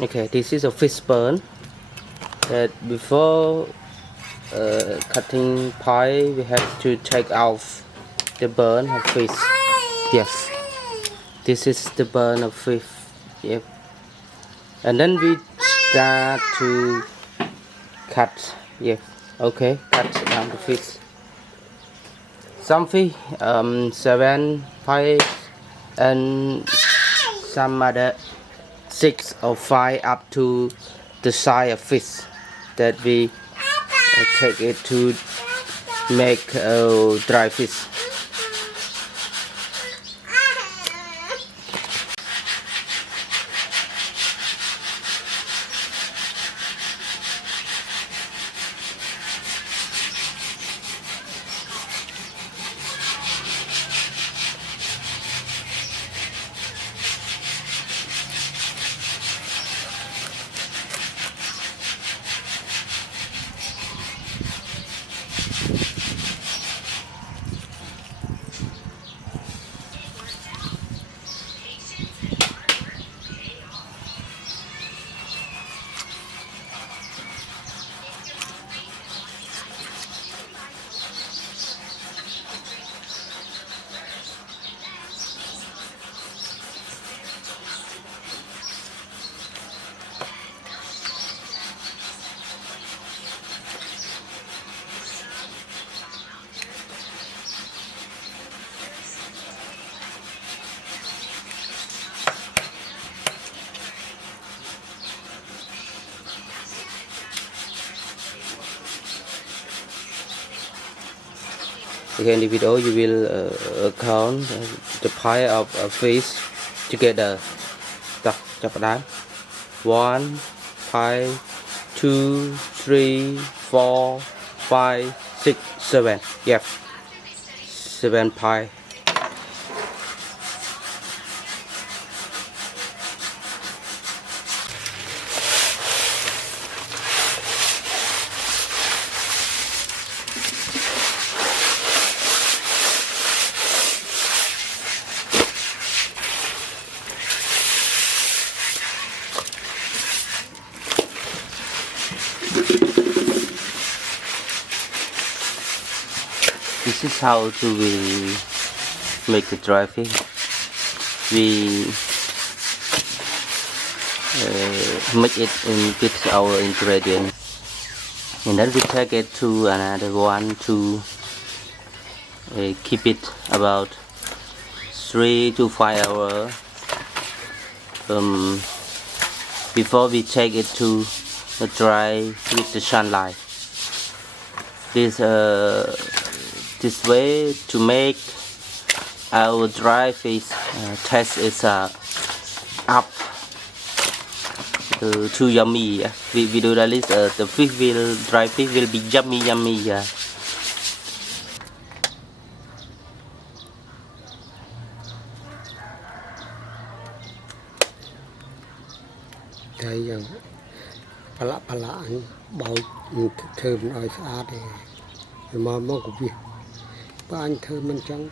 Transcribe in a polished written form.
Okay, this is a fish burn. That before cutting pie, we have to take off the burn of fish. Yes, this is the burn of fish. Yep. And then we start to cut. Yep. Okay, cut down the fish. Some fish, 7, 5, and some other 6 or 5 up to the size of fish that we take it to make dry fish. Okay, in the video you will count the pile of fish together. Chop down. 1 pile, 2, 3, 4, 5, 6, 7. Yep, 7 pile. This is how we make the dry fish. We make it in with our ingredients. and then we take it to another one to keep it about 3 to 5 hours before we take it to dry with the sunlight. This way to make our dry fish taste is up too yummy. We do that. The dry fish will be yummy. Thấy rằng pala anh bao thơm nói xa thì mà cũng biết ba anh thơm mình chẳng